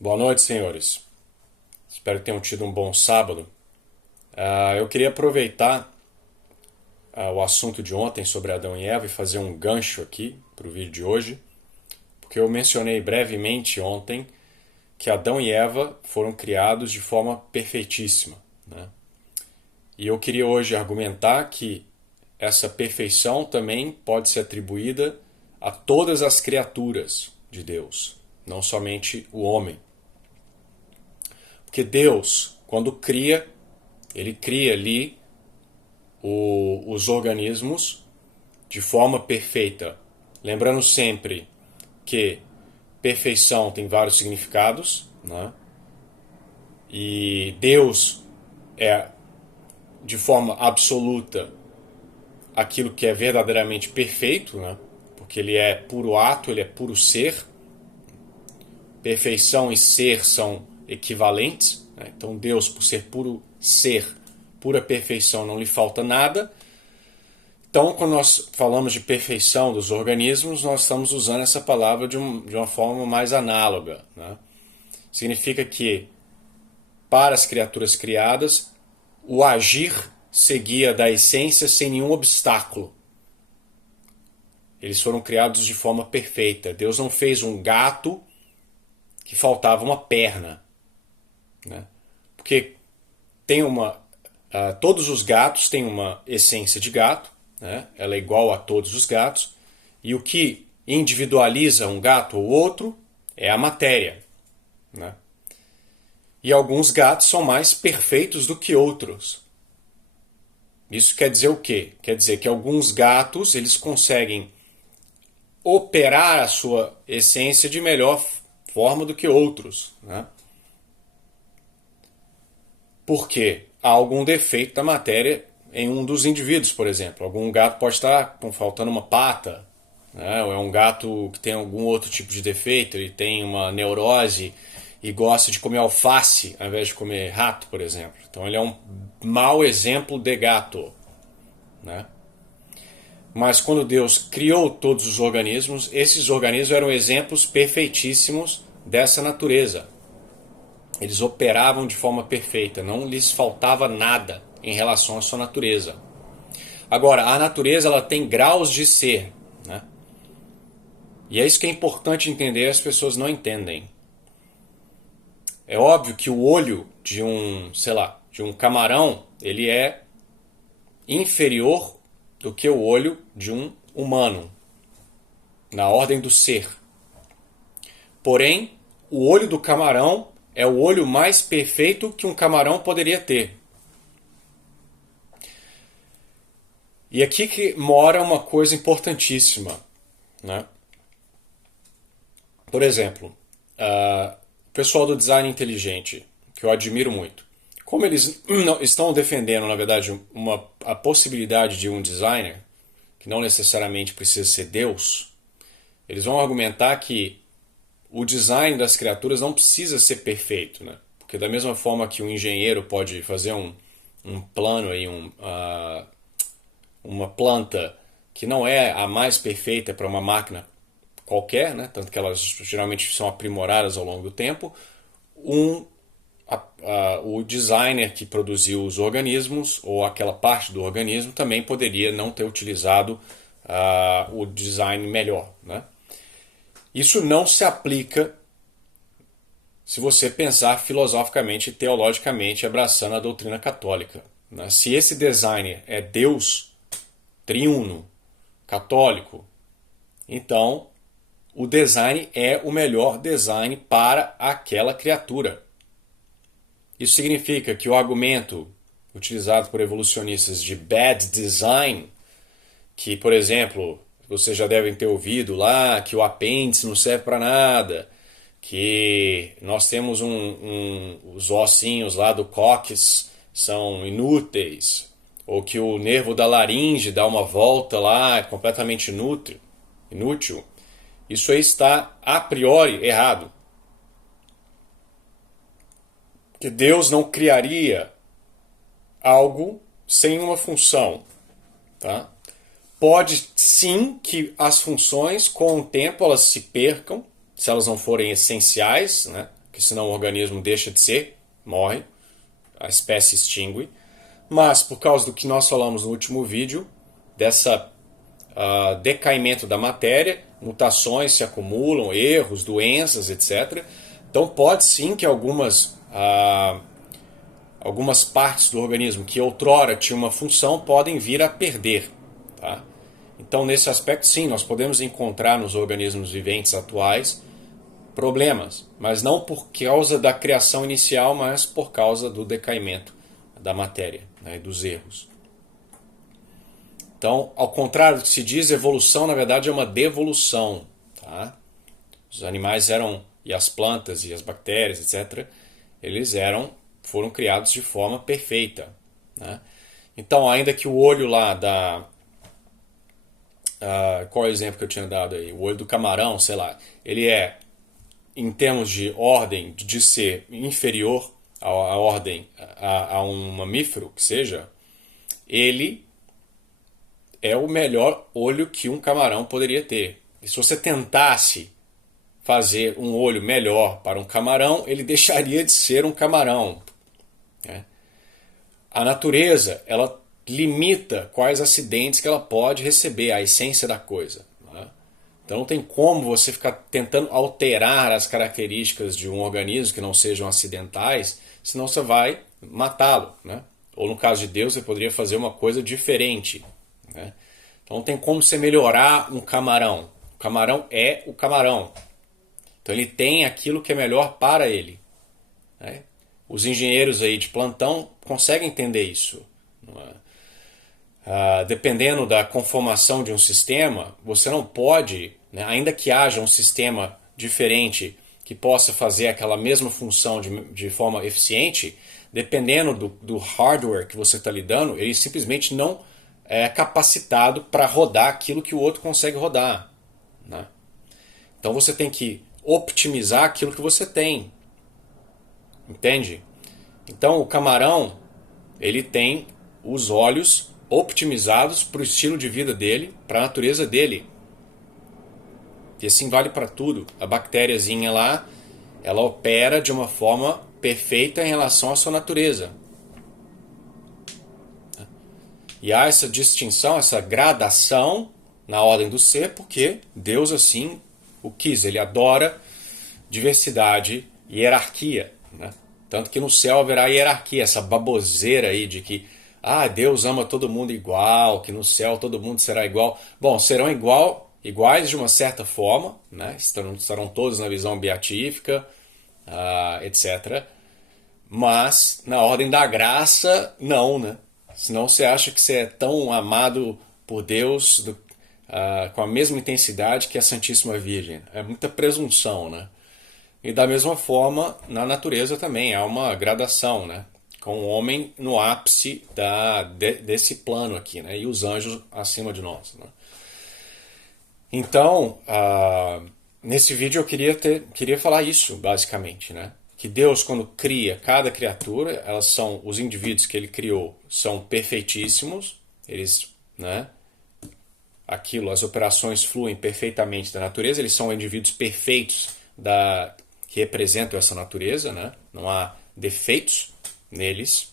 Boa noite, senhores. Espero que tenham tido um bom sábado. Eu queria aproveitar o assunto de ontem sobre Adão e Eva e fazer um gancho aqui para o vídeo de hoje, porque eu mencionei brevemente ontem que Adão e Eva foram criados de forma perfeitíssima, né? E eu queria hoje argumentar que essa perfeição também pode ser atribuída a todas as criaturas de Deus, não somente o homem. Porque Deus, quando cria, ele cria ali os organismos de forma perfeita. Lembrando sempre que perfeição tem vários significados, né? E Deus é, de forma absoluta, aquilo que é verdadeiramente perfeito, né? Porque ele é puro ato, ele é puro ser. Perfeição e ser são equivalentes, né? Então Deus, por ser puro ser, pura perfeição, não lhe falta nada. Então, quando nós falamos de perfeição dos organismos, nós estamos usando essa palavra de uma forma mais análoga, né? Significa que, para as criaturas criadas, o agir seguia da essência sem nenhum obstáculo. Eles foram criados de forma perfeita. Deus não fez um gato que faltava uma perna, né? Porque tem todos os gatos têm uma essência de gato, né? Ela é igual a todos os gatos, e o que individualiza um gato ou outro é a matéria, né? E alguns gatos são mais perfeitos do que outros. Isso quer dizer o quê? Quer dizer que alguns gatos eles conseguem operar a sua essência de melhor forma do que outros, né? Porque há algum defeito da matéria em um dos indivíduos, por exemplo. Algum gato pode estar faltando uma pata, né? Ou é um gato que tem algum outro tipo de defeito, ele tem uma neurose e gosta de comer alface ao invés de comer rato, por exemplo. Então ele é um mau exemplo de gato, né? Mas quando Deus criou todos os organismos, esses organismos eram exemplos perfeitíssimos dessa natureza. Eles operavam de forma perfeita, não lhes faltava nada em relação à sua natureza. Agora, a natureza ela tem graus de ser, né? E é isso que é importante entender, as pessoas não entendem. É óbvio que o olho de um, sei lá, de um camarão, ele é inferior do que o olho de um humano, na ordem do ser. Porém, o olho do camarão é o olho mais perfeito que um camarão poderia ter. E aqui que mora uma coisa importantíssima, né? Por exemplo, o pessoal do design inteligente, que eu admiro muito, como eles não, estão defendendo, na verdade, a possibilidade de um designer, que não necessariamente precisa ser Deus, eles vão argumentar que o design das criaturas não precisa ser perfeito, né? Porque da mesma forma que um engenheiro pode fazer um plano aí, uma planta que não é a mais perfeita para uma máquina qualquer, né? Tanto que elas geralmente são aprimoradas ao longo do tempo, o designer que produziu os organismos ou aquela parte do organismo também poderia não ter utilizado o design melhor, né? Isso não se aplica se você pensar filosoficamente e teologicamente abraçando a doutrina católica, né? Se esse designer é Deus triuno, católico, então o design é o melhor design para aquela criatura. Isso significa que o argumento utilizado por evolucionistas de bad design, que, por exemplo, vocês já devem ter ouvido lá, que o apêndice não serve para nada, que nós temos os ossinhos lá do cóccix são inúteis, ou que o nervo da laringe dá uma volta lá, é completamente inútil. Isso aí está a priori errado. Que Deus não criaria algo sem uma função, tá? Pode sim que as funções, com o tempo, elas se percam, se elas não forem essenciais, né? porque senão o organismo deixa de ser, morre, a espécie extingue. Mas por causa do que nós falamos no último vídeo, dessa decaimento da matéria, mutações se acumulam, erros, doenças, etc. Então pode sim que algumas partes do organismo que outrora tinham uma função podem vir a perder. Tá? Então nesse aspecto sim, nós podemos encontrar nos organismos viventes atuais problemas, mas não por causa da criação inicial, mas por causa do decaimento da matéria, né, e dos erros. Então, ao contrário do que se diz, evolução na verdade é uma devolução. Tá? Os animais e as plantas e as bactérias, etc., eles foram criados de forma perfeita. Né? Então, ainda que o olho lá qual é o exemplo que eu tinha dado aí? O olho do camarão, sei lá, ele é, em termos de ordem, de ser inferior a um mamífero, que seja, ele é o melhor olho que um camarão poderia ter. E se você tentasse fazer um olho melhor para um camarão, ele deixaria de ser um camarão. Né? A natureza, ela limita quais acidentes que ela pode receber, a essência da coisa. Né? Então não tem como você ficar tentando alterar as características de um organismo que não sejam acidentais, senão você vai matá-lo. Né? Ou no caso de Deus, você poderia fazer uma coisa diferente. Né? Então não tem como você melhorar um camarão. O camarão é o camarão. Então ele tem aquilo que é melhor para ele. Né? Os engenheiros aí de plantão conseguem entender isso. Não é? Dependendo da conformação de um sistema, você não pode, né, ainda que haja um sistema diferente que possa fazer aquela mesma função de forma eficiente, dependendo do hardware que você está lidando, ele simplesmente não é capacitado para rodar aquilo que o outro consegue rodar. Né? Então você tem que optimizar aquilo que você tem. Entende? Então o camarão, ele tem os olhos optimizados para o estilo de vida dele, para a natureza dele. E assim vale para tudo. A bactériazinha lá, ela opera de uma forma perfeita em relação à sua natureza. E há essa distinção, essa gradação na ordem do ser, porque Deus assim o quis. Ele adora diversidade e hierarquia. Né? Tanto que no céu haverá hierarquia, essa baboseira aí de que Deus ama todo mundo igual, que no céu todo mundo será igual. Bom, serão iguais de uma certa forma, né? estarão todos na visão beatífica, etc. Mas na ordem da graça, não, né? Senão você acha que você é tão amado por Deus com a mesma intensidade que a Santíssima Virgem. É muita presunção, né? E da mesma forma, na natureza também há uma gradação, né? Com o homem no ápice desse plano aqui, né? E os anjos acima de nós. Né? Então, nesse vídeo eu queria falar isso, basicamente, né? Que Deus, quando cria cada criatura, os indivíduos que ele criou são perfeitíssimos, eles, né? As operações fluem perfeitamente da natureza, eles são indivíduos perfeitos que representam essa natureza, né? Não há defeitos neles.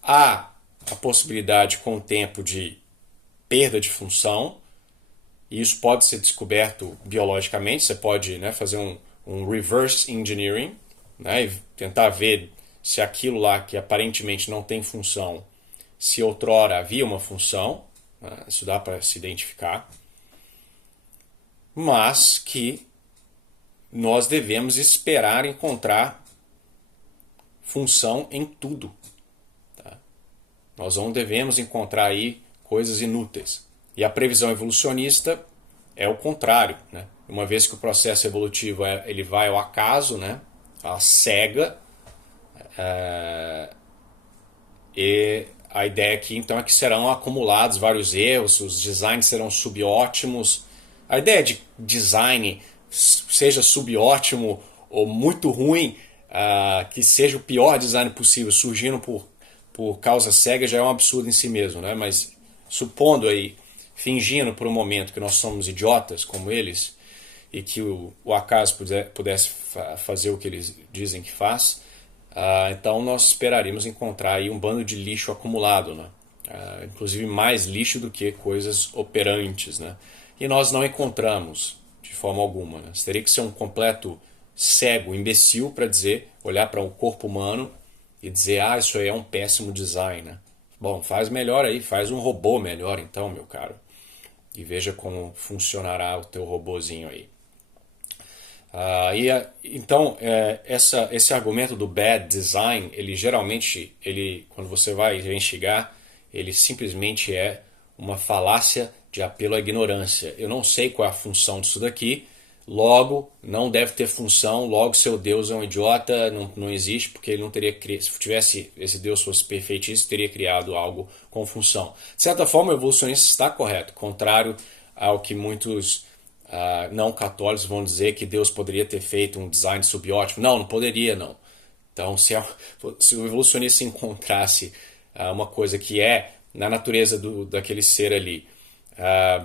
Há a possibilidade com o tempo de perda de função, e isso pode ser descoberto biologicamente. Você pode, né, fazer um reverse engineering, né, e tentar ver se aquilo lá que aparentemente não tem função, se outrora havia uma função, né, isso dá para se identificar, mas que nós devemos esperar encontrar função em tudo. Tá? Nós não devemos encontrar aí coisas inúteis. E a previsão evolucionista é o contrário. Né? Uma vez que o processo evolutivo ele vai ao acaso, né? A cega, e a ideia aqui então é que serão acumulados vários erros, os designs serão subótimos. A ideia de design, seja subótimo ou muito ruim, que seja o pior design possível, surgindo por causa cega, já é um absurdo em si mesmo, né? Mas supondo aí, fingindo por um momento que nós somos idiotas como eles, e que o acaso pudesse fazer o que eles dizem que faz, então nós esperaríamos encontrar aí um bando de lixo acumulado, né? Inclusive mais lixo do que coisas operantes, né? E nós não encontramos de forma alguma, né? Você teria que ser um completo cego, imbecil para dizer, olhar para um corpo humano e dizer, isso aí é um péssimo design, né? Bom, faz melhor aí, faz um robô melhor então, meu caro. E veja como funcionará o teu robozinho aí. Então, esse argumento do bad design, ele geralmente, quando você vai investigar, ele simplesmente é uma falácia de apelo à ignorância. Eu não sei qual é a função disso daqui, logo não deve ter função, logo seu Deus é um idiota, não existe, porque ele não teria criado, se tivesse, esse Deus fosse perfeitíssimo, teria criado algo com função. De certa forma, o evolucionista está correto, contrário ao que muitos não católicos vão dizer que Deus poderia ter feito um design subótico. Não poderia, não. Então, se o evolucionista encontrasse uma coisa que é na natureza daquele ser ali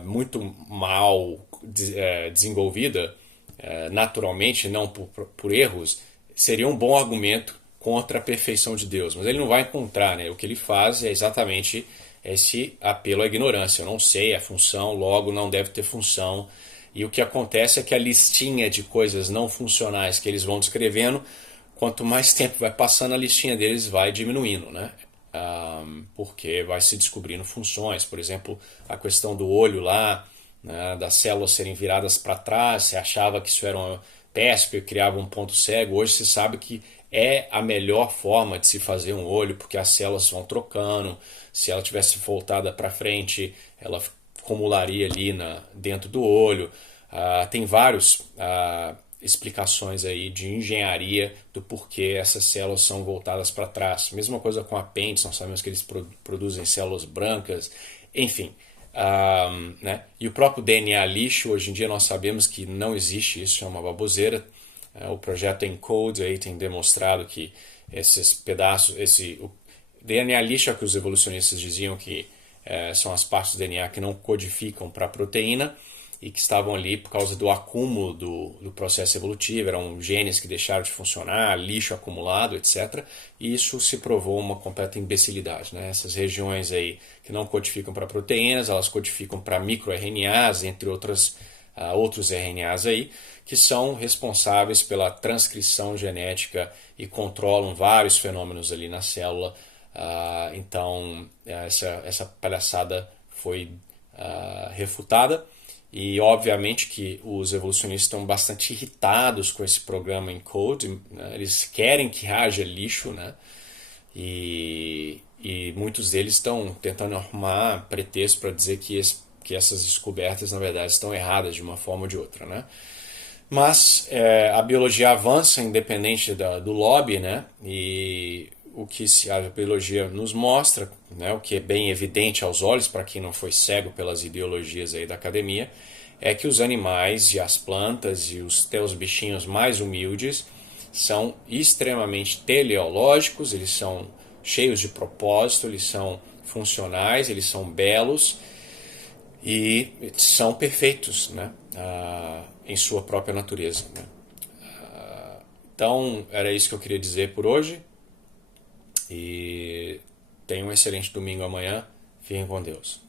muito mal desenvolvida, naturalmente, não por erros, seria um bom argumento contra a perfeição de Deus. Mas ele não vai encontrar, né? O que ele faz é exatamente esse apelo à ignorância. Eu não sei a função, logo não deve ter função. E o que acontece é que a listinha de coisas não funcionais que eles vão descrevendo, quanto mais tempo vai passando, a listinha deles vai diminuindo, né? Porque vai se descobrindo funções. Por exemplo, a questão do olho lá, né, das células serem viradas para trás, você achava que isso era uma péssimo, criava um ponto cego. Hoje se sabe que é a melhor forma de se fazer um olho, porque as células vão trocando. Se ela tivesse voltada para frente, ela acumularia ali dentro do olho. Tem várias explicações aí de engenharia do porquê essas células são voltadas para trás. Mesma coisa com apêndice, nós sabemos que eles produzem células brancas, enfim. Né? E o próprio DNA lixo, hoje em dia nós sabemos que não existe isso, é uma baboseira. O projeto ENCODE aí tem demonstrado que esses pedaços, o DNA lixo é o que os evolucionistas diziam que são as partes do DNA que não codificam para a proteína e que estavam ali por causa do acúmulo do processo evolutivo, eram genes que deixaram de funcionar, lixo acumulado, etc. E isso se provou uma completa imbecilidade, né? Essas regiões aí que não codificam para proteínas, elas codificam para microRNAs, entre outros RNAs aí, que são responsáveis pela transcrição genética e controlam vários fenômenos ali na célula. Então, essa palhaçada foi refutada. E obviamente que os evolucionistas estão bastante irritados com esse programa ENCODE, né? Eles querem que haja lixo, né? E muitos deles estão tentando arrumar pretexto para dizer que essas descobertas na verdade estão erradas de uma forma ou de outra, né? Mas a biologia avança independente do lobby, né? E o que a biologia nos mostra, né, o que é bem evidente aos olhos para quem não foi cego pelas ideologias aí da academia, é que os animais e as plantas e os teus bichinhos mais humildes são extremamente teleológicos, eles são cheios de propósito, eles são funcionais, eles são belos e são perfeitos, né, em sua própria natureza, né? Então era isso que eu queria dizer por hoje. E tenha um excelente domingo amanhã. Fiquem com Deus.